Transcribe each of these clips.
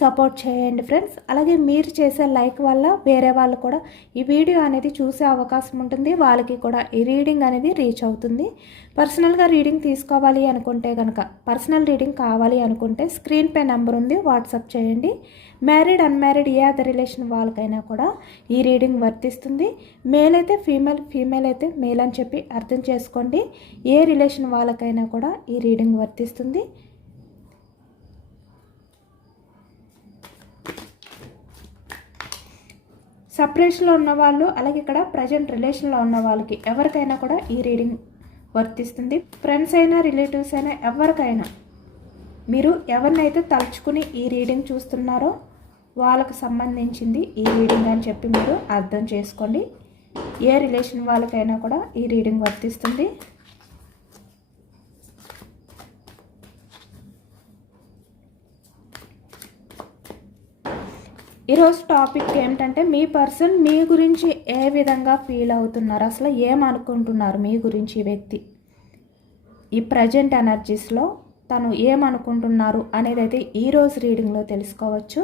Support చేయండి friends. అలాగే మీరు చేసే లైక్ వల్ల వేరే వాళ్ళు కూడా ఈ వీడియో అనేది చూసే అవకాశం ఉంటుంది. వాళ్ళకి కూడా ఈ రీడింగ్ అనేది రీచ్ అవుతుంది. పర్సనల్గా రీడింగ్ తీసుకోవాలి అనుకుంటే కనుక పర్సనల్ రీడింగ్ కావాలి అనుకుంటే స్క్రీన్ పై నెంబర్ ఉంది వాట్సాప్ చేయండి. మ్యారీడ్ అన్మ్యారీడ్ ఏ అదర్ రిలేషన్ వాళ్ళకైనా కూడా ఈ రీడింగ్ వర్తిస్తుంది. మేల్ అయితే ఫీమేల్ ఫీమేల్ అయితే మేల్ అని చెప్పి అర్థం చేసుకోండి. ఏ రిలేషన్ వాళ్ళకైనా కూడా ఈ రీడింగ్ వర్తిస్తుంది. సపరేషన్లో ఉన్న వాళ్ళు అలాగే ఇక్కడ ప్రజెంట్ రిలేషన్లో ఉన్న వాళ్ళకి ఎవరికైనా కూడా ఈ రీడింగ్ వర్తిస్తుంది. ఫ్రెండ్స్ అయినా రిలేటివ్స్ అయినా ఎవరికైనా మీరు ఎవరినైతే తలుచుకుని ఈ రీడింగ్ చూస్తున్నారో వాళ్ళకు సంబంధించింది ఈ రీడింగ్ అని చెప్పి మీరు అర్థం చేసుకోండి. ఏ రిలేషన్ వాళ్ళకైనా కూడా ఈ రీడింగ్ వర్తిస్తుంది. ఈరోజు టాపిక్ ఏంటంటే మీ పర్సన్ మీ గురించి ఏ విధంగా ఫీల్ అవుతున్నారు? అసలు ఏమనుకుంటున్నారు మీ గురించి వ్యక్తి? ఈ ప్రజెంట్ ఎనర్జీస్లో తను ఏమనుకుంటున్నారు అనేది అయితే ఈరోజు రీడింగ్లో తెలుసుకోవచ్చు.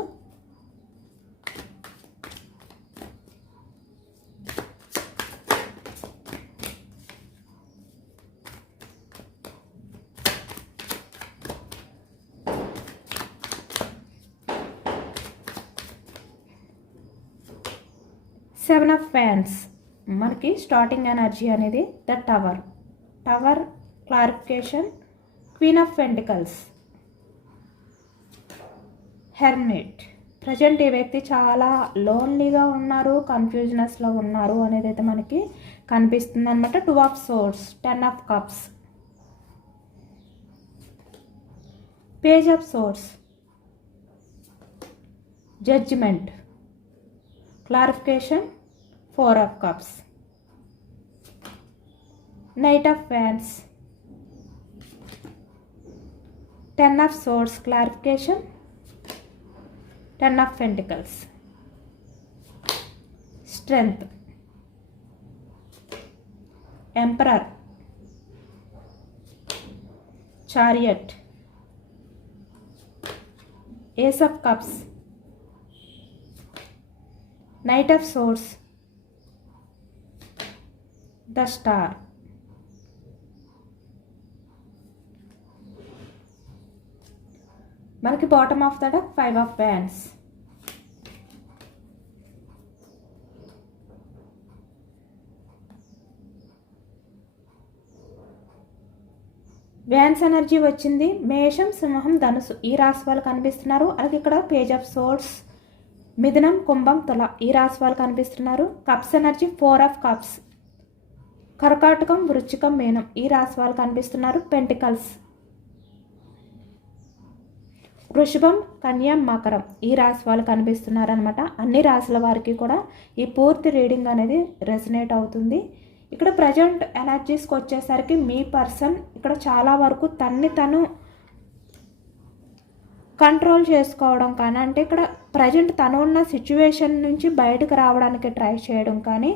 సెవెన్ ఆఫ్ ఫ్యాన్స్. మనకి స్టార్టింగ్ ఎనర్జీ అనేది the tower. Tower clarification queen of pentacles. Hermit. Present ఈ వ్యక్తి చాలా లోన్లీగా ఉన్నారు కన్ఫ్యూజనెస్లో ఉన్నారు అనేది అయితే మనకి కనిపిస్తుంది అనమాట two of swords ten of cups. Page of swords judgement. Clarification four of cups. Knight of wands. Ten of swords clarification. Ten of pentacles. Strength. Emperor. Chariot. Ace of cups. Knight of swords. The star మనకి bottom of the deck five of wands wands energy వచ్చింది. మేషం సింహం ధనుసు ఈ రాశి వాళ్ళు కనిపిస్తున్నారు. అలాగే ఇక్కడ పేజ్ ఆఫ్ సోర్స్ మిథునం కుంభం తుల ఈ రాశి వాళ్ళు కనిపిస్తున్నారు. Cups energy four of cups కర్కాటకం వృచ్చికం మేనం ఈ రాశి వాళ్ళు కనిపిస్తున్నారు. పెంటికల్స్. వృషభం కన్యా మకరం ఈ రాశి వాళ్ళు కనిపిస్తున్నారు అనమాట అన్ని రాశుల వారికి కూడా ఈ పూర్తి రీడింగ్ అనేది రెసినేట్ అవుతుంది. ఇక్కడ ప్రజెంట్ ఎనర్జీస్కి వచ్చేసరికి మీ పర్సన్ ఇక్కడ చాలా వరకు తన్ని తను కంట్రోల్ చేసుకోవడం కానీ అంటే ఇక్కడ ప్రజెంట్ తను ఉన్న సిచ్యువేషన్ నుంచి బయటకు రావడానికి ట్రై చేయడం కానీ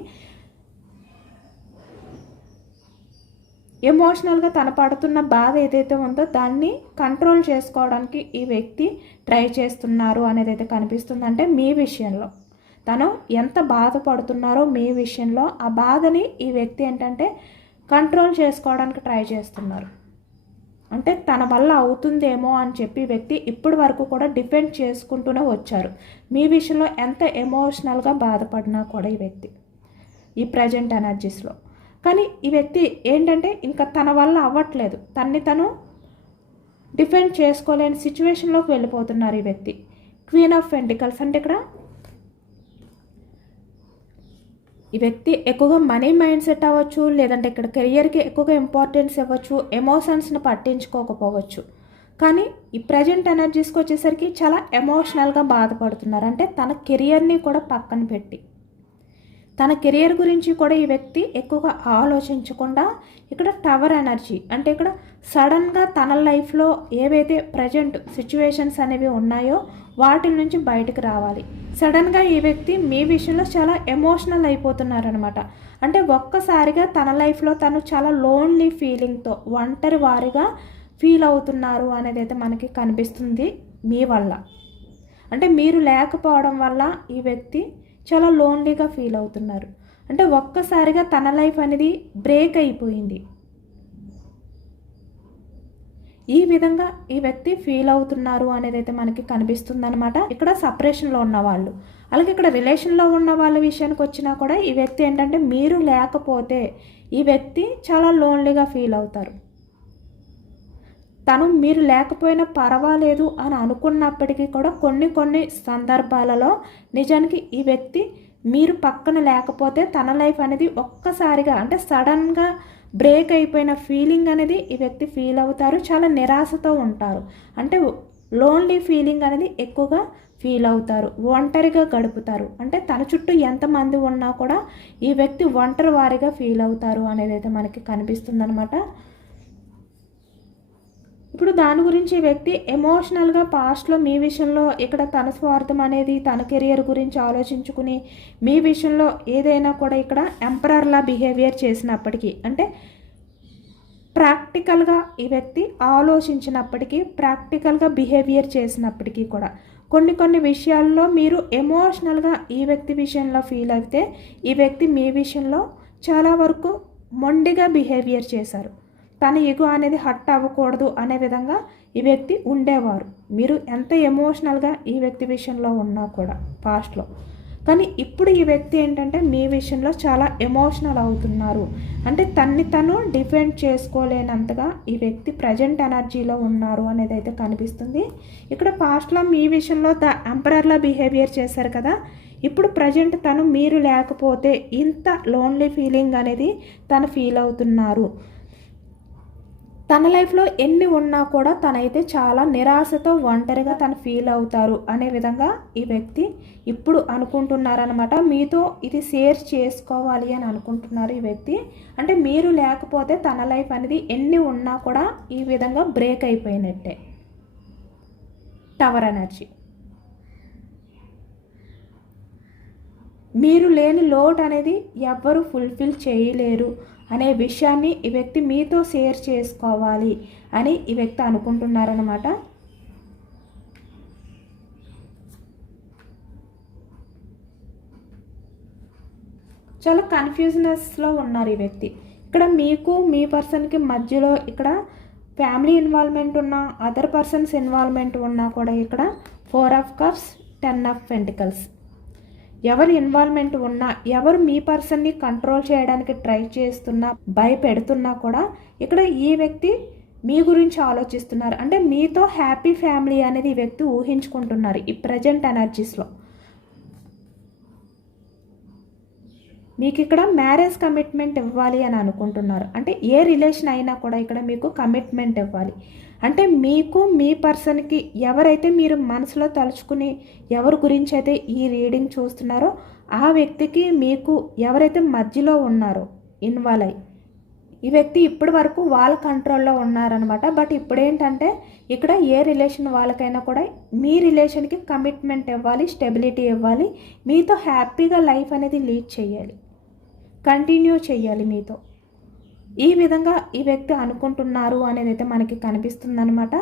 ఎమోషనల్గా తన పడుతున్న బాధ ఏదైతే ఉందో దాన్ని కంట్రోల్ చేసుకోవడానికి ఈ వ్యక్తి ట్రై చేస్తున్నారు అనేది అయితే కనిపిస్తుంది అంటే మీ విషయంలో. తను ఎంత బాధపడుతున్నారో మీ విషయంలో ఆ బాధని ఈ వ్యక్తి ఏంటంటే కంట్రోల్ చేసుకోవడానికి ట్రై చేస్తున్నారు. అంటే తన వల్ల అవుతుందేమో అని చెప్పి వ్యక్తి ఇప్పటి వరకు కూడా డిపెండ్ చేసుకుంటూనే వచ్చారు. మీ విషయంలో ఎంత ఎమోషనల్గా బాధపడినా కూడా ఈ వ్యక్తి ఈ ప్రజెంట్ ఎనర్జీస్లో కానీ ఈ వ్యక్తి ఏంటంటే ఇంకా తన వల్ల అవ్వట్లేదు. తన్ని తను డిఫెండ్ చేసుకోలేని సిచ్యువేషన్లోకి వెళ్ళిపోతున్నారు ఈ వ్యక్తి. క్వీన్ ఆఫ్ పెంటికల్స్ అంటే ఇక్కడ ఈ వ్యక్తి ఎక్కువగా మనీ మైండ్ సెట్ అవ్వచ్చు లేదంటే ఇక్కడ కెరియర్కి ఎక్కువగా ఇంపార్టెన్స్ ఇవ్వచ్చు ఎమోషన్స్ని పట్టించుకోకపోవచ్చు. కానీ ఈ ప్రజెంట్ ఎనర్జీస్కి వచ్చేసరికి చాలా ఎమోషనల్గా బాధపడుతున్నారు. అంటే తన కెరియర్ని కూడా పక్కన పెట్టి. తన కెరియర్ గురించి కూడా ఈ వ్యక్తి ఎక్కువగా ఆలోచించకుండా ఇక్కడ టవర్ ఎనర్జీ అంటే ఇక్కడ సడన్గా తన లైఫ్లో ఏవైతే ప్రజెంట్ సిచ్యువేషన్స్ అనేవి ఉన్నాయో వాటి నుంచి బయటకు రావాలి. సడన్గా ఈ వ్యక్తి మీ విషయంలో చాలా ఎమోషనల్ అయిపోతున్నారనమాట. అంటే ఒక్కసారిగా తన లైఫ్లో తను చాలా లోన్లీ ఫీలింగ్తో ఒంటరి వారిగా ఫీల్ అవుతున్నారు అనేది అయితే మనకి కనిపిస్తుంది మీ వల్ల. అంటే మీరు లేకపోవడం వల్ల ఈ వ్యక్తి చాలా లోన్లీగా ఫీల్ అవుతున్నారు. అంటే ఒక్కసారిగా తన లైఫ్ అనేది బ్రేక్ అయిపోయింది. ఈ విధంగా ఈ వ్యక్తి ఫీల్ అవుతున్నారు అనేది అయితే మనకి కనిపిస్తుందనమాట ఇక్కడ సపరేషన్లో ఉన్న వాళ్ళు. అలాగే ఇక్కడ రిలేషన్లో ఉన్న వాళ్ళ విషయానికి వచ్చినా కూడా ఈ వ్యక్తి ఏంటంటే మీరు లేకపోతే ఈ వ్యక్తి చాలా లోన్లీగా ఫీల్ అవుతారు. తను మీరు లేకపోయినా పర్వాలేదు అని అనుకున్నప్పటికీ కూడా కొన్ని కొన్ని సందర్భాలలో నిజానికి ఈ వ్యక్తి మీరు పక్కన లేకపోతే తన లైఫ్ అనేది ఒక్కసారిగా అంటే సడన్గా బ్రేక్ అయిపోయిన ఫీలింగ్ అనేది ఈ వ్యక్తి ఫీల్ అవుతారు చాలా నిరాశతో ఉంటారు. అంటే లోన్లీ ఫీలింగ్ అనేది ఎక్కువగా ఫీల్ అవుతారు ఒంటరిగా గడుపుతారు. అంటే తన చుట్టూ ఎంతమంది ఉన్నా కూడా ఈ వ్యక్తి ఒంటరి వారిగా ఫీల్ అవుతారు అనేది అయితే మనకి కనిపిస్తుంది అనమాట ఇప్పుడు దాని గురించి వ్యక్తి ఎమోషనల్గా పాస్ట్లో మీ విషయంలో ఇక్కడ తన స్వార్థం అనేది తన కెరియర్ గురించి ఆలోచించుకుని మీ విషయంలో ఏదైనా కూడా ఇక్కడ ఎంపరర్లా బిహేవియర్ చేసినప్పటికీ అంటే ప్రాక్టికల్గా ఈ వ్యక్తి ఆలోచించినప్పటికీ ప్రాక్టికల్గా బిహేవియర్ చేసినప్పటికీ కూడా కొన్ని కొన్ని విషయాల్లో మీరు ఎమోషనల్గా ఈ వ్యక్తి విషయంలో ఫీల్ అయితే ఈ వ్యక్తి మీ విషయంలో చాలా వరకు మొండిగా బిహేవియర్ చేశారు. తన ఎగు అనేది హట్ అవ్వకూడదు అనే విధంగా ఈ వ్యక్తి ఉండేవారు. మీరు ఎంత ఎమోషనల్గా ఈ వ్యక్తి విషయంలో ఉన్నా కూడా పాస్ట్లో కానీ ఇప్పుడు ఈ వ్యక్తి ఏంటంటే మీ విషయంలో చాలా ఎమోషనల్ అవుతున్నారు. అంటే తన్ని తను డిఫెండ్ చేసుకోలేనంతగా ఈ వ్యక్తి ప్రజెంట్ ఎనర్జీలో ఉన్నారు అనేది అయితే కనిపిస్తుంది. ఇక్కడ పాస్ట్లో మీ విషయంలో ద ఎంపరర్లా బిహేవియర్ చేశారు కదా. ఇప్పుడు ప్రజెంట్ తను మీరు లేకపోతే ఇంత లోన్లీ ఫీలింగ్ అనేది తను ఫీల్ అవుతున్నారు. తన లైఫ్లో ఎన్ని ఉన్నా కూడా తనైతే చాలా నిరాశతో ఒంటరిగా తను ఫీల్ అవుతారు అనే విధంగా ఈ వ్యక్తి ఇప్పుడు అనుకుంటున్నారనమాట మీతో ఇది షేర్ చేసుకోవాలి అని అనుకుంటున్నారు ఈ వ్యక్తి. అంటే మీరు లేకపోతే తన లైఫ్ అనేది ఎన్ని ఉన్నా కూడా ఈ విధంగా బ్రేక్ అయిపోయినట్టే. Tower energy. మీరు లేని లోడ్ అనేది ఎవ్వరు ఫుల్ఫిల్ చేయలేరు అనే విషయాన్ని ఈ వ్యక్తి మీతో షేర్ చేసుకోవాలి అని ఈ వ్యక్తి అనుకుంటున్నారనమాట చాలా కన్ఫ్యూజనెస్లో ఉన్నారు ఈ వ్యక్తి. ఇక్కడ మీకు మీ పర్సన్కి మధ్యలో ఇక్కడ ఫ్యామిలీ ఇన్వాల్వ్మెంట్ ఉన్న అదర్ పర్సన్స్ ఇన్వాల్వ్మెంట్ ఉన్నా కూడా ఇక్కడ four of cups ten of pentacles ఎవరు ఇన్వాల్వ్మెంట్ ఉన్నా ఎవరు మీ పర్సన్ని కంట్రోల్ చేయడానికి ట్రై చేస్తున్నా భయపెడుతున్నా కూడా ఇక్కడ ఈ వ్యక్తి మీ గురించి ఆలోచిస్తున్నారు. అంటే మీతో హ్యాపీ ఫ్యామిలీ అనేది ఈ వ్యక్తి ఊహించుకుంటున్నారు ఈ ప్రజెంట్ ఎనర్జీస్లో మీకు ఇక్కడ మ్యారేజ్ కమిట్మెంట్ ఇవ్వాలి అని అనుకుంటున్నారు. అంటే ఏ రిలేషన్ అయినా కూడా ఇక్కడ మీకు కమిట్మెంట్ ఇవ్వాలి. అంటే మీకు మీ పర్సన్కి ఎవరైతే మీరు మనసులో తలుచుకుని ఎవరి గురించి అయితే ఈ రీడింగ్ చూస్తున్నారో ఆ వ్యక్తికి మీకు ఎవరైతే మధ్యలో ఉన్నారో ఇన్వాల్వ్ అయ్యి ఈ వ్యక్తి ఇప్పటి వరకు వాళ్ళ కంట్రోల్లో ఉన్నారనమాట బట్ ఇప్పుడేంటంటే ఇక్కడ ఏ రిలేషన్ వాళ్ళకైనా కూడా మీ రిలేషన్కి కమిట్మెంట్ ఇవ్వాలి స్టెబిలిటీ ఇవ్వాలి మీతో హ్యాపీగా లైఫ్ అనేది లీడ్ చేయాలి. కంటిన్యూ చేయాలి మీతో. ఈ విధంగా ఈ వ్యక్తి అనుకుంటున్నారు అనేది అయితే మనకి కనిపిస్తుందనమాట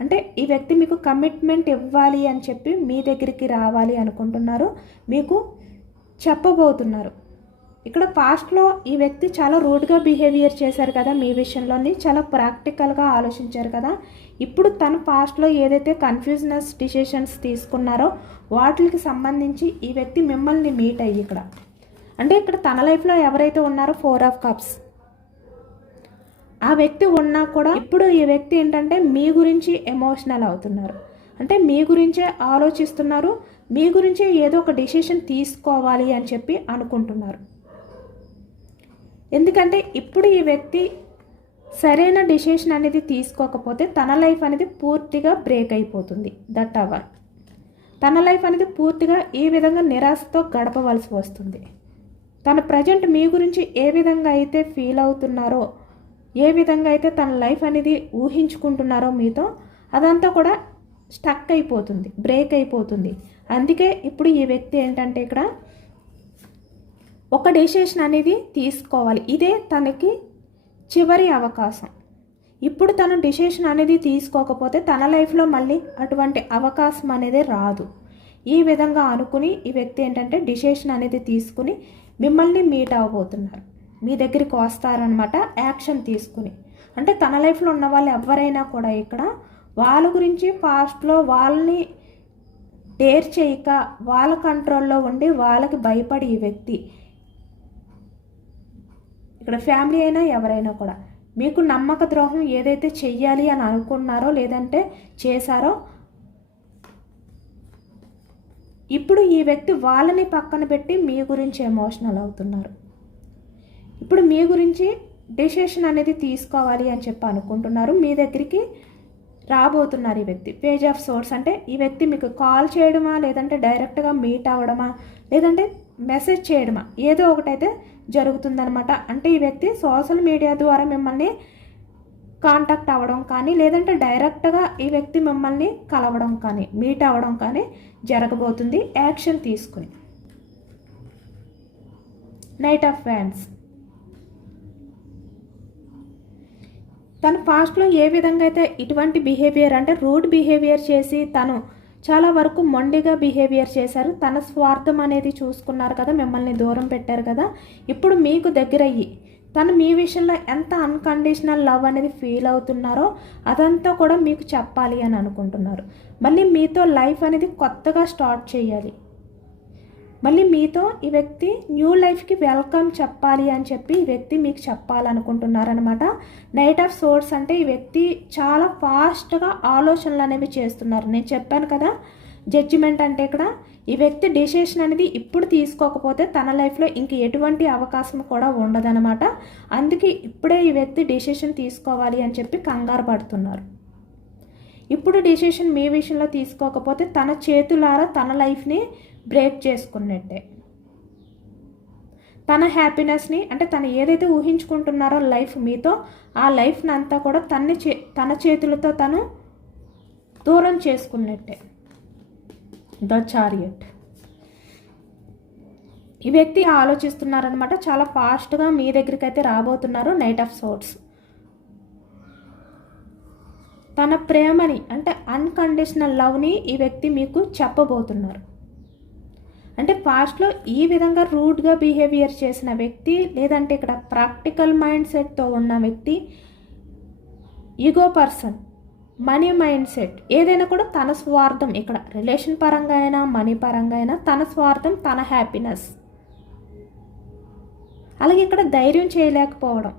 అంటే ఈ వ్యక్తి మీకు కమిట్మెంట్ ఇవ్వాలి అని చెప్పి మీ దగ్గరికి రావాలి అనుకుంటున్నారు. మీకు చెప్పబోతున్నారు. ఇక్కడ పాస్ట్లో ఈ వ్యక్తి చాలా రూడ్గా బిహేవియర్ చేశారు కదా మీ విషయంలోని చాలా ప్రాక్టికల్గా ఆలోచించారు కదా. ఇప్పుడు తన పాస్ట్లో ఏదైతే కన్ఫ్యూజనస్ డిసిషన్స్ తీసుకున్నారో వాటికి సంబంధించి ఈ వ్యక్తి మిమ్మల్ని మీట్ అయ్యి ఇక్కడ. అంటే ఇక్కడ తన లైఫ్లో ఎవరైతే ఉన్నారో ఫోర్ ఆఫ్ కప్స్ ఆ వ్యక్తి ఉన్నా కూడా ఇప్పుడు ఈ వ్యక్తి ఏంటంటే మీ గురించి ఎమోషనల్ అవుతున్నారు. అంటే మీ గురించే ఆలోచిస్తున్నారు మీ గురించే ఏదో ఒక డిసిషన్ తీసుకోవాలి అని చెప్పి అనుకుంటున్నారు. ఎందుకంటే ఇప్పుడు ఈ వ్యక్తి సరైన డిసిషన్ అనేది తీసుకోకపోతే తన లైఫ్ అనేది పూర్తిగా బ్రేక్ అయిపోతుంది. దట్ అవర్ తన లైఫ్ అనేది పూర్తిగా ఈ విధంగా నిరాశతో గడపవలసి వస్తుంది. తన ప్రజెంట్ మీ గురించి ఏ విధంగా అయితే ఫీల్ అవుతున్నారో ఏ విధంగా అయితే తన లైఫ్ అనేది ఊహించుకుంటున్నారో మీతో అదంతా కూడా స్టక్ అయిపోతుంది బ్రేక్ అయిపోతుంది. అందుకే ఇప్పుడు ఈ వ్యక్తి ఏంటంటే ఇక్కడ ఒక డెసిషన్ అనేది తీసుకోవాలి. ఇదే తనకి చివరి అవకాశం. ఇప్పుడు తను డిసిషన్ అనేది తీసుకోకపోతే తన లైఫ్లో మళ్ళీ అటువంటి అవకాశం అనేది రాదు. ఈ విధంగా అనుకుని ఈ వ్యక్తి ఏంటంటే డిసిషన్ అనేది తీసుకుని మిమ్మల్ని మీట్ అవ్వబోతున్నారు. మీ దగ్గరికి వస్తారనమాట యాక్షన్ తీసుకుని. అంటే తన లైఫ్లో ఉన్న వాళ్ళు ఎవరైనా కూడా ఇక్కడ వాళ్ళ గురించి ఫాస్ట్లో వాళ్ళని డేర్ చేయక వాళ్ళ కంట్రోల్లో ఉండి వాళ్ళకి భయపడి ఈ వ్యక్తి. ఇక్కడ ఫ్యామిలీ అయినా ఎవరైనా కూడా. మీకు నమ్మక ద్రోహం ఏదైతే చెయ్యాలి అని అనుకున్నారో లేదంటే చేశారో ఇప్పుడు ఈ వ్యక్తి వాళ్ళని పక్కన పెట్టి మీ గురించి ఎమోషనల్ అవుతున్నారు. ఇప్పుడు మీ గురించి డెసిషన్ అనేది తీసుకోవాలి అని చెప్పి అనుకుంటున్నారు. మీ దగ్గరికి రాబోతున్నారు ఈ వ్యక్తి. పేజ్ ఆఫ్ సోర్స్ అంటే ఈ వ్యక్తి మీకు కాల్ చేయడమా లేదంటే డైరెక్ట్గా మీట్ అవ్వడమా లేదంటే మెసేజ్ చేయడమా? ఏదో ఒకటైతే జరుగుతుందనమాట అంటే ఈ వ్యక్తి సోషల్ మీడియా ద్వారా మిమ్మల్ని కాంటాక్ట్ అవ్వడం కానీ లేదంటే డైరెక్ట్గా ఈ వ్యక్తి మిమ్మల్ని కలవడం కానీ మీట్ అవ్వడం కానీ జరగబోతుంది. యాక్షన్ తీసుకుని. నైట్ ఆఫ్ ఫ్యాన్స్ తను పాస్ట్లో ఏ విధంగా అయితే ఇటువంటి బిహేవియర్ అంటే రూడ్ బిహేవియర్ చేసి తను చాలా వరకు మొండిగా బిహేవియర్ చేశారు తన స్వార్థం అనేది చూసుకున్నారు కదా మిమ్మల్ని దూరం పెట్టారు కదా ఇప్పుడు మీకు దగ్గరయ్యి. తను మీ విషయంలో ఎంత అన్కండిషనల్ లవ్ అనేది ఫీల్ అవుతున్నారో అదంతా కూడా మీకు చెప్పాలి అని అనుకుంటున్నారు. మళ్ళీ మీతో లైఫ్ అనేది కొత్తగా స్టార్ట్ చేయాలి. మళ్ళీ మీతో ఈ వ్యక్తి న్యూ లైఫ్కి వెల్కమ్ చెప్పాలి అని చెప్పి ఈ వ్యక్తి మీకు చెప్పాలనుకుంటున్నారనమాట నైట్ ఆఫ్ సోర్స్ అంటే ఈ వ్యక్తి చాలా ఫాస్ట్గా ఆలోచనలు అనేవి చేస్తున్నారు. నేను చెప్పాను కదా జడ్జిమెంట్ అంటే ఇక్కడ ఈ వ్యక్తి డిసిషన్ అనేది ఇప్పుడు తీసుకోకపోతే తన లైఫ్లో ఇంక ఎటువంటి అవకాశం కూడా ఉండదనమాట అందుకే ఇప్పుడే ఈ వ్యక్తి డిసిషన్ తీసుకోవాలి అని చెప్పి కంగారు పడుతున్నారు. ఇప్పుడు డిసిషన్ మీ విషయంలో తీసుకోకపోతే తన చేతులారా తన లైఫ్ని బ్రేక్ చేసుకున్నట్టే. తన హ్యాపీనెస్ని అంటే తను ఏదైతే ఊహించుకుంటున్నారో లైఫ్ మీతో ఆ లైఫ్ని అంతా కూడా తన్ని చే తన చేతులతో తను దూరం చేసుకున్నట్టే. ద చారియట్ ఈ వ్యక్తి ఆలోచిస్తున్నారనమాట చాలా ఫాస్ట్గా మీ దగ్గరికి అయితే రాబోతున్నారు నైట్ ఆఫ్ సోట్స్ తన ప్రేమని అంటే అన్కండిషనల్ లవ్ని ఈ వ్యక్తి మీకు చెప్పబోతున్నారు. అంటే పాస్ట్లో ఈ విధంగా రూడ్గా బిహేవియర్ చేసిన వ్యక్తి లేదంటే ఇక్కడ ప్రాక్టికల్ మైండ్ సెట్తో ఉన్న వ్యక్తి ego person money mind set ఏదైనా కూడా తన స్వార్థం ఇక్కడ రిలేషన్ పరంగా అయినా మనీ పరంగా అయినా తన స్వార్థం తన హ్యాపీనెస్ అలాగే ఇక్కడ ధైర్యం చేయలేకపోవడం.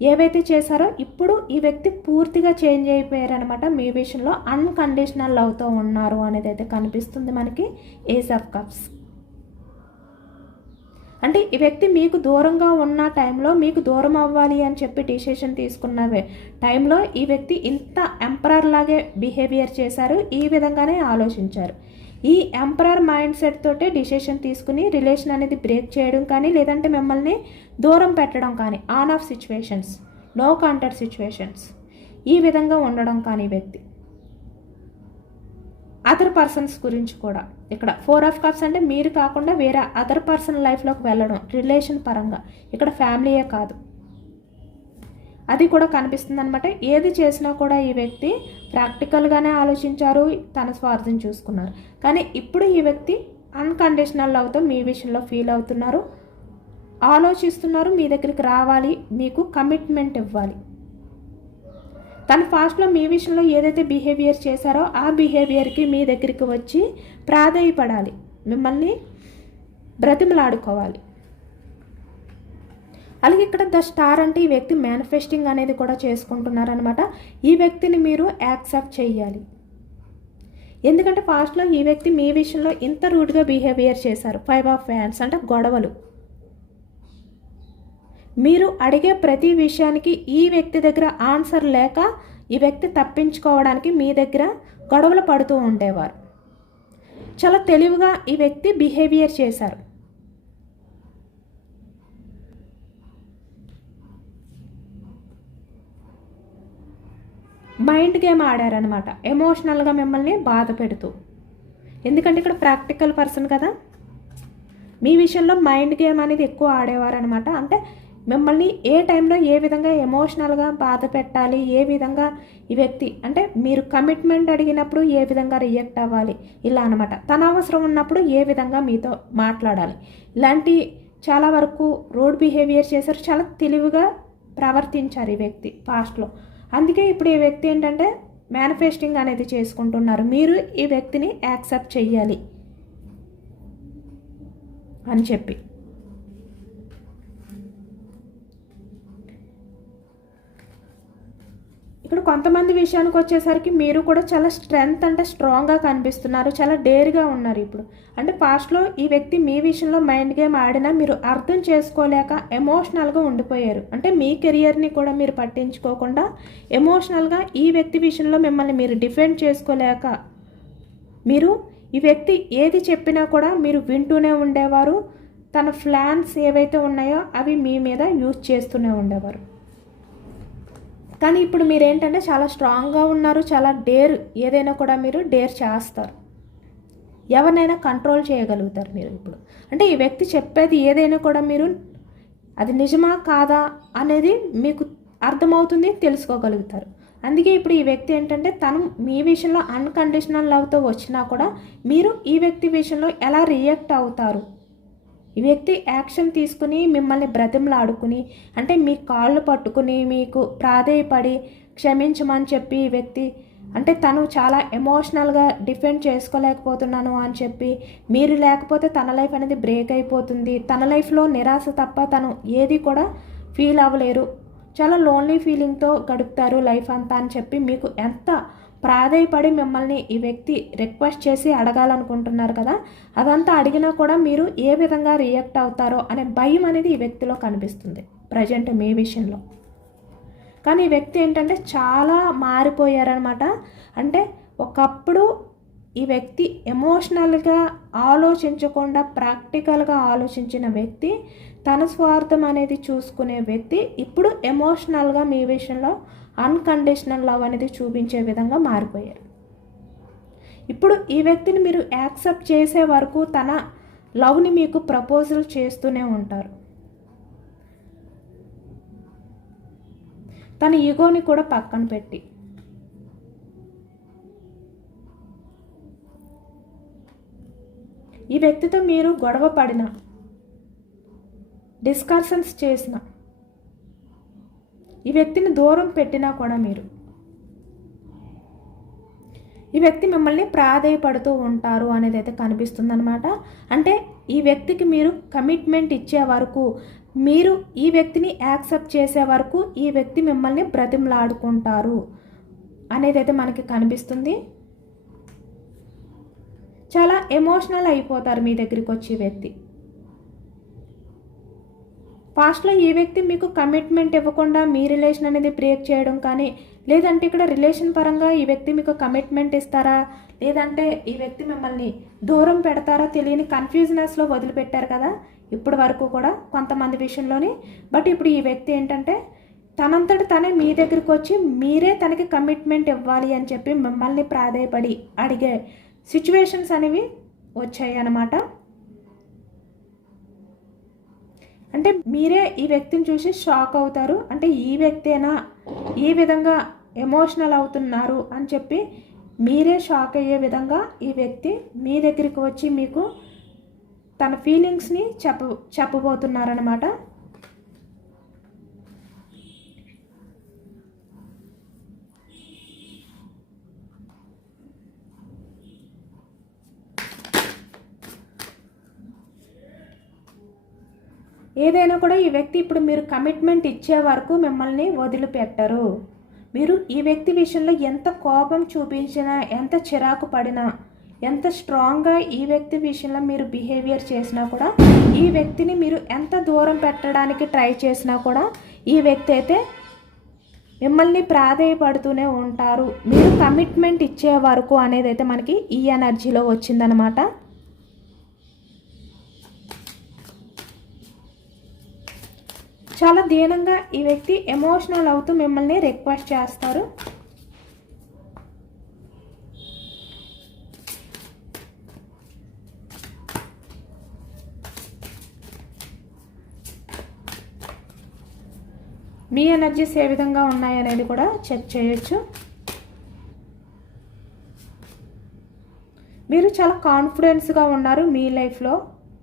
ఏవైతే చేశారో ఇప్పుడు ఈ వ్యక్తి పూర్తిగా చేంజ్ అయిపోయారనమాట మీ విషయంలో అన్కండిషనల్ లవ్తో ఉన్నారు అనేది అయితే కనిపిస్తుంది మనకి. ఏస్ ఆఫ్ కప్స్ అంటే ఈ వ్యక్తి మీకు దూరంగా ఉన్న టైంలో మీకు దూరం అవ్వాలి అని చెప్పి డిసిషన్ తీసుకున్న టైంలో ఈ వ్యక్తి ఇంత ఎంపరర్ లాగే బిహేవియర్ చేశారు ఈ విధంగానే ఆలోచించారు. ఈ ఎంపరర్ మైండ్ సెట్ తోటే డిసిషన్ తీసుకుని రిలేషన్ అనేది బ్రేక్ చేయడం కానీ లేదంటే మిమ్మల్ని దూరం పెట్టడం కానీ on off situations no contact situations ఈ విధంగా ఉండడం కానీ వ్యక్తి. అదర్ పర్సన్స్ గురించి కూడా. ఇక్కడ ఫోర్ ఆఫ్ కప్స్ అంటే మీరు కాకుండా వేరే అదర్ పర్సన్ లైఫ్లోకి వెళ్ళడం రిలేషన్ పరంగా. ఇక్కడ ఫ్యామిలీయే కాదు. అది కూడా కనిపిస్తుంది అనమాట ఏది చేసినా కూడా ఈ వ్యక్తి ప్రాక్టికల్గానే ఆలోచించారు తన స్వార్థం చూసుకున్నారు. కానీ ఇప్పుడు ఈ వ్యక్తి అన్కండిషనల్ లవ్తో మీ విషయంలో ఫీల్ అవుతున్నారు. ఆలోచిస్తున్నారు మీ దగ్గరికి రావాలి మీకు కమిట్మెంట్ ఇవ్వాలి. తను ఫాస్ట్లో మీ విషయంలో ఏదైతే బిహేవియర్ చేశారో ఆ బిహేవియర్కి మీ దగ్గరికి వచ్చి ప్రాధాయపడాలి. మిమ్మల్ని బ్రతిమలాడుకోవాలి. అలాగే ఇక్కడ ద స్టార్ అంటే ఈ వ్యక్తి మేనిఫెస్టింగ్ అనేది కూడా చేసుకుంటున్నారనమాట ఈ వ్యక్తిని మీరు యాక్సెప్ట్ చేయాలి. ఎందుకంటే ఫాస్ట్లో ఈ వ్యక్తి మీ విషయంలో ఇంత రూడ్గా బిహేవియర్ చేశారు. ఫైవ్ ఆఫ్ ఫ్యాన్స్ అంటే గొడవలు. మీరు అడిగే ప్రతి విషయానికి ఈ వ్యక్తి దగ్గర ఆన్సర్ లేక ఈ వ్యక్తి తప్పించుకోవడానికి మీ దగ్గర గొడవలు పడుతూ ఉండేవారు. చాలా తెలివిగా ఈ వ్యక్తి బిహేవియర్ చేశారు. మైండ్ గేమ్ ఆడారనమాట ఎమోషనల్గా మిమ్మల్ని బాధ పెడుతూ. ఎందుకంటే ఇక్కడ ప్రాక్టికల్ పర్సన్ కదా. మీ విషయంలో మైండ్ గేమ్ అనేది ఎక్కువ ఆడేవారు అనమాట అంటే మిమ్మల్ని ఏ టైంలో ఏ విధంగా ఎమోషనల్గా బాధ పెట్టాలి ఏ విధంగా ఈ వ్యక్తి అంటే మీరు కమిట్మెంట్ అడిగినప్పుడు ఏ విధంగా రియాక్ట్ అవ్వాలి ఇలా అనమాట తన అవసరం ఉన్నప్పుడు ఏ విధంగా మీతో మాట్లాడాలి. ఇలాంటి చాలా వరకు రోడ్ బిహేవియర్ చేశారు చాలా తెలివిగా ప్రవర్తించారు ఈ వ్యక్తి పాస్ట్లో. అందుకే ఇప్పుడు ఈ వ్యక్తి ఏంటంటే మేనిఫెస్టింగ్ అనేది చేసుకుంటున్నారు. మీరు ఈ వ్యక్తిని యాక్సెప్ట్ చేయాలి అని చెప్పి. ఇక్కడ కొంతమంది విషయానికి వచ్చేసరికి మీరు కూడా చాలా స్ట్రెంగ్త్ అంటే స్ట్రాంగ్గా కనిపిస్తున్నారు చాలా డేర్గా ఉన్నారు ఇప్పుడు. అంటే పాస్ట్లో ఈ వ్యక్తి మీ విషయంలో మైండ్ గేమ్ ఆడినా మీరు అర్థం చేసుకోలేక ఎమోషనల్గా ఉండిపోయారు. అంటే మీ కెరియర్ని కూడా మీరు పట్టించుకోకుండా ఎమోషనల్గా ఈ వ్యక్తి విషయంలో మిమ్మల్ని మీరు డిఫెండ్ చేసుకోలేక మీరు ఈ వ్యక్తి ఏది చెప్పినా కూడా మీరు వింటూనే ఉండేవారు. తన ప్లాన్స్ ఏవైతే ఉన్నాయో అవి మీ మీద యూజ్ చేస్తూనే ఉండేవారు. కానీ ఇప్పుడు మీరు ఏంటంటే చాలా స్ట్రాంగ్గా ఉన్నారు చాలా డేర్ ఏదైనా కూడా మీరు డేర్ చేస్తారు. ఎవరినైనా కంట్రోల్ చేయగలుగుతారు మీరు ఇప్పుడు. అంటే ఈ వ్యక్తి చెప్పేది ఏదైనా కూడా మీరు అది నిజమా కాదా అనేది మీకు అర్థమవుతుంది తెలుసుకోగలుగుతారు. అందుకే ఇప్పుడు ఈ వ్యక్తి ఏంటంటే తను మీ విషయంలో అన్కండిషనల్ లవ్తో వచ్చినా కూడా మీరు ఈ వ్యక్తి విషయంలో ఎలా రియాక్ట్ అవుతారు? ఈ వ్యక్తి యాక్షన్ తీసుకుని మిమ్మల్ని బ్రతిమలాడుకుని అంటే మీ కాళ్ళు పట్టుకుని మీకు ప్రాధేయపడి క్షమించమని చెప్పి ఈ వ్యక్తి అంటే తను చాలా ఎమోషనల్గా డిఫెండ్ చేసుకోలేకపోతున్నాను అని చెప్పి మీరు లేకపోతే తన లైఫ్ అనేది బ్రేక్ అయిపోతుంది. తన లైఫ్లో నిరాశ తప్ప తను ఏది కూడా ఫీల్ అవ్వలేరు. చాలా లోన్లీ ఫీలింగ్తో గడుపుతారు లైఫ్ అంతా అని చెప్పి మీకు ఎంత ప్రాధాయపడి మిమ్మల్ని ఈ వ్యక్తి రిక్వెస్ట్ చేసి అడగాలనుకుంటున్నారు కదా? అదంతా అడిగినా కూడా మీరు ఏ విధంగా రియాక్ట్ అవుతారో అనే భయం అనేది ఈ వ్యక్తిలో కనిపిస్తుంది ప్రజెంట్ మీ విషయంలో. కానీ ఈ వ్యక్తి ఏంటంటే చాలా మారిపోయారనమాట అంటే ఒకప్పుడు ఈ వ్యక్తి ఎమోషనల్గా ఆలోచించకుండా ప్రాక్టికల్గా ఆలోచించిన వ్యక్తి తన స్వార్థం అనేది చూసుకునే వ్యక్తి ఇప్పుడు ఎమోషనల్గా మీ విషయంలో అన్కండిషనల్ లవ్ అనేది చూపించే విధంగా మారిపోయారు. ఇప్పుడు ఈ వ్యక్తిని మీరు యాక్సెప్ట్ చేసే వరకు తన లవ్ని మీకు ప్రపోజల్ చేస్తూనే ఉంటారు. తన ఈగోని కూడా పక్కన పెట్టి. ఈ వ్యక్తితో మీరు గొడవ పడిన డిస్కషన్స్ చేసిన ఈ వ్యక్తిని దూరం పెట్టినా కూడా మీరు. ఈ వ్యక్తి మిమ్మల్ని ప్రాధేయపడుతూ ఉంటారు అనేది అయితే కనిపిస్తుంది అనమాట అంటే ఈ వ్యక్తికి మీరు కమిట్మెంట్ ఇచ్చే వరకు మీరు ఈ వ్యక్తిని యాక్సెప్ట్ చేసే వరకు ఈ వ్యక్తి మిమ్మల్ని బ్రతిమలాడుకుంటారు అనేది అయితే మనకి కనిపిస్తుంది. చాలా ఎమోషనల్ అయిపోతారు మీ దగ్గరికి వచ్చే వ్యక్తి. పాస్ట్లో ఈ వ్యక్తి మీకు కమిట్మెంట్ ఇవ్వకుండా మీ రిలేషన్ అనేది బ్రేక్ చేయడం కానీ లేదంటే ఇక్కడ రిలేషన్ పరంగా ఈ వ్యక్తి మీకు కమిట్మెంట్ ఇస్తారా లేదంటే ఈ వ్యక్తి మిమ్మల్ని దూరం పెడతారా తెలియని కన్ఫ్యూజనెస్లో వదిలిపెట్టారు కదా ఇప్పటి వరకు కూడా కొంతమంది విషయంలోని. బట్ ఇప్పుడు ఈ వ్యక్తి ఏంటంటే తనంతటి తనే మీ దగ్గరికి వచ్చి మీరే తనకి కమిట్మెంట్ ఇవ్వాలి అని చెప్పి మిమ్మల్ని ప్రాధాయపడి అడిగే సిచ్యువేషన్స్ అనేవి వచ్చాయి అన్నమాట. అంటే మీరే ఈ వ్యక్తిని చూసి షాక్ అవుతారు. అంటే ఈ వ్యక్తేనా? ఈ విధంగా ఎమోషనల్ అవుతున్నారు అని చెప్పి మీరే షాక్ అయ్యే విధంగా ఈ వ్యక్తి మీ దగ్గరికి వచ్చి మీకు తన ఫీలింగ్స్ని చెప్ప చెప్పబోతున్నారనమాట ఏదైనా కూడా ఈ వ్యక్తి ఇప్పుడు మీరు కమిట్మెంట్ ఇచ్చే వరకు మిమ్మల్ని వదిలిపెట్టరు. మీరు ఈ వ్యక్తి విషయంలో ఎంత కోపం చూపించినా ఎంత చిరాకు పడినా ఎంత స్ట్రాంగ్గా ఈ వ్యక్తి విషయంలో మీరు బిహేవియర్ చేసినా కూడా ఈ వ్యక్తిని మీరు ఎంత దూరం పెట్టడానికి ట్రై చేసినా కూడా ఈ వ్యక్తి అయితే మిమ్మల్ని ప్రాధేయపడుతూనే ఉంటారు. మీరు కమిట్మెంట్ ఇచ్చే వరకు అనేది అయితే మనకి ఈ ఎనర్జీలో వచ్చిందనమాట. చాలా దీనంగా ఈ వ్యక్తి ఎమోషనల్ అవుతూ మిమ్మల్ని రిక్వెస్ట్ చేస్తారు. మీ ఎనర్జీస్ ఏ విధంగా ఉన్నాయనేది కూడా చెక్ చేయొచ్చు. మీరు చాలా కాన్ఫిడెన్స్గా ఉన్నారు మీ లైఫ్లో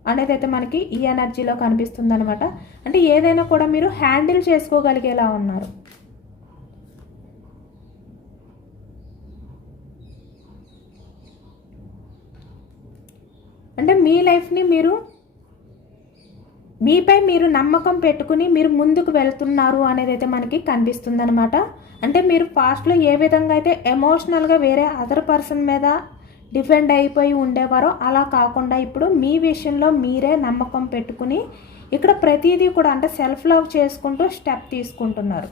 అనేది అయితే మనకి ఈ ఎనర్జీలో కనిపిస్తుంది అనమాట అంటే ఏదైనా కూడా మీరు హ్యాండిల్ చేసుకోగలిగేలా ఉన్నారు. అంటే మీ లైఫ్ని మీరు మీపై మీరు నమ్మకం పెట్టుకుని మీరు ముందుకు వెళ్తున్నారు అనేది అయితే మనకి కనిపిస్తుంది అనమాట అంటే మీరు పాస్ట్లో ఏ విధంగా అయితే ఎమోషనల్గా వేరే అదర్ పర్సన్ మీద డిఫెండ్ అయిపోయి ఉండేవారో అలా కాకుండా ఇప్పుడు మీ విషయంలో మీరే నమ్మకం పెట్టుకుని ఇక్కడ ప్రతిదీ కూడా అంటే సెల్ఫ్ లవ్ చేసుకుంటూ స్టెప్ తీసుకుంటున్నారు.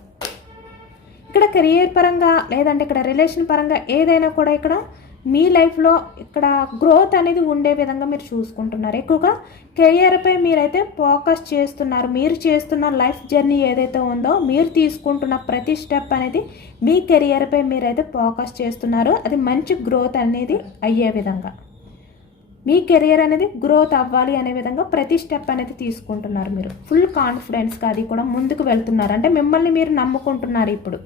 ఇక్కడ కెరియర్ పరంగా లేదంటే ఇక్కడ రిలేషన్ పరంగా ఏదైనా కూడా ఇక్కడ మీ లైఫ్లో ఇక్కడ గ్రోత్ అనేది ఉండే విధంగా మీరు చూసుకుంటున్నారు. ఎక్కువగా కెరియర్పై మీరైతే ఫోకస్ చేస్తున్నారు. మీరు చేస్తున్న లైఫ్ జర్నీ ఏదైతే ఉందో మీరు తీసుకుంటున్న ప్రతి స్టెప్ అనేది మీ కెరియర్పై మీరైతే ఫోకస్ చేస్తున్నారు. అది మంచి గ్రోత్ అనేది అయ్యే విధంగా. మీ కెరియర్ అనేది గ్రోత్ అవ్వాలి అనే విధంగా ప్రతి స్టెప్ అనేది తీసుకుంటున్నారు మీరు. ఫుల్ కాన్ఫిడెన్స్గా అది కూడా ముందుకు వెళ్తున్నారు. అంటే మిమ్మల్ని మీరు నమ్ముకుంటున్నారు ఇప్పుడు.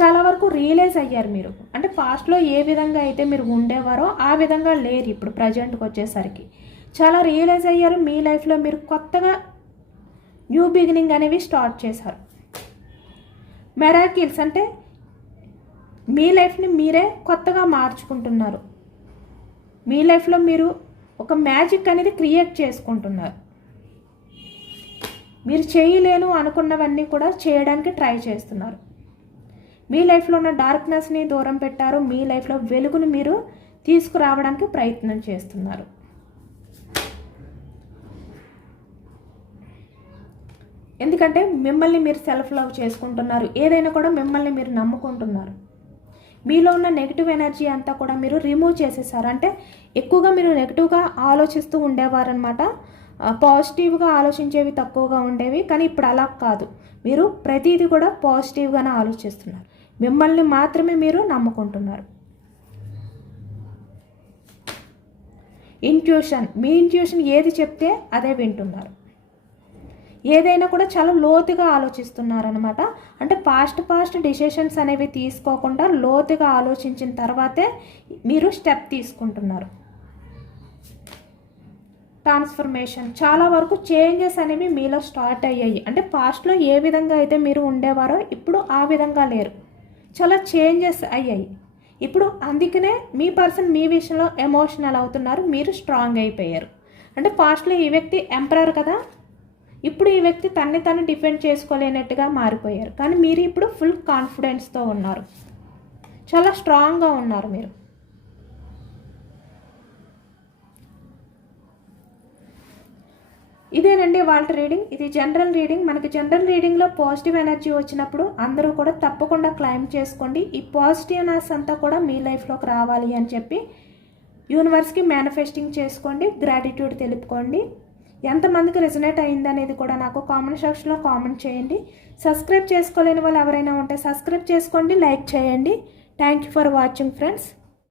చాలా వరకు రియలైజ్ అయ్యారు మీరు. అంటే పాస్ట్లో ఏ విధంగా అయితే మీరు ఉండేవారో ఆ విధంగా లేరు ఇప్పుడు ప్రజెంట్కి వచ్చేసరికి. చాలా రియలైజ్ అయ్యారు మీ లైఫ్లో మీరు కొత్తగా న్యూ బిగినింగ్ అనేవి స్టార్ట్ చేశారు. మెరాకిల్స్ అంటే మీ లైఫ్ని మీరే కొత్తగా మార్చుకుంటున్నారు. మీ లైఫ్లో మీరు ఒక మ్యాజిక్ అనేది క్రియేట్ చేసుకుంటున్నారు. మీరు చేయలేను అనుకున్నవన్నీ కూడా చేయడానికి ట్రై చేస్తున్నారు. మీ లైఫ్లో ఉన్న డార్క్నెస్ని దూరం పెట్టారు. మీ లైఫ్లో వెలుగును మీరు తీసుకురావడానికి ప్రయత్నం చేస్తున్నారు. ఎందుకంటే మిమ్మల్ని మీరు సెల్ఫ్ లవ్ చేసుకుంటున్నారు. ఏదైనా కూడా మిమ్మల్ని మీరు నమ్ముకుంటున్నారు. మీలో ఉన్న నెగిటివ్ ఎనర్జీ అంతా కూడా మీరు రిమూవ్ చేసేసారు. అంటే ఎక్కువగా మీరు నెగిటివ్గా ఆలోచిస్తూ ఉండేవారనమాట పాజిటివ్గా ఆలోచించేవి తక్కువగా ఉండేవి. కానీ ఇప్పుడు అలా కాదు. మీరు ప్రతిదీ కూడా పాజిటివ్గానే ఆలోచిస్తున్నారు. మిమ్మల్ని మాత్రమే మీరు నమ్ముకుంటున్నారు. ఇంట్యూషన్ మీ ఇంట్యూషన్ ఏది చెప్తే అదే వింటున్నారు. ఏదైనా కూడా చాలా లోతుగా ఆలోచిస్తున్నారనమాట అంటే ఫాస్ట్ ఫాస్ట్ డిసిషన్స్ అనేవి తీసుకోకుండా లోతుగా ఆలోచించిన తర్వాతే మీరు స్టెప్ తీసుకుంటున్నారు. ట్రాన్స్ఫర్మేషన్ చాలా వరకు చేంజెస్ అనేవి మీలో స్టార్ట్ అయ్యాయి. అంటే పాస్ట్లో ఏ విధంగా అయితే మీరు ఉండేవారో ఇప్పుడు ఆ విధంగా లేరు. చాలా చేంజెస్ అయ్యాయి. ఇప్పుడు అందుకనే మీ పర్సన్ మీ విషయంలో ఎమోషనల్ అవుతున్నారు మీరు స్ట్రాంగ్ అయిపోయారు. అంటే పాస్ట్లో ఈ వ్యక్తి ఎంపరర్ కదా. ఇప్పుడు ఈ వ్యక్తి తన్ని తను డిఫెండ్ చేసుకోలేనట్టుగా మారిపోయారు. కానీ మీరు ఇప్పుడు ఫుల్ కాన్ఫిడెన్స్తో ఉన్నారు. చాలా స్ట్రాంగ్గా ఉన్నారు మీరు. ఇదేనండి వాళ్ళ రీడింగ్. ఇది జనరల్ రీడింగ్. మనకి జనరల్ రీడింగ్లో పాజిటివ్ ఎనర్జీ వచ్చినప్పుడు అందరూ కూడా తప్పకుండా క్లైమ్ చేసుకోండి. ఈ పాజిటివ్నెస్ అంతా కూడా మీ లైఫ్లోకి రావాలి అని చెప్పి యూనివర్స్కి మేనిఫెస్టింగ్ చేసుకోండి. గ్రాటిట్యూడ్ తెలుపుకోండి. ఎంతమందికి రెజనేట్ అయిందనేది కూడా నాకు కామెంట్ సెక్షన్లో కామెంట్ చేయండి. సబ్స్క్రైబ్ చేసుకోలేని వాళ్ళు ఎవరైనా ఉంటే సబ్స్క్రైబ్ చేసుకోండి. లైక్ చేయండి. Thank you for watching friends.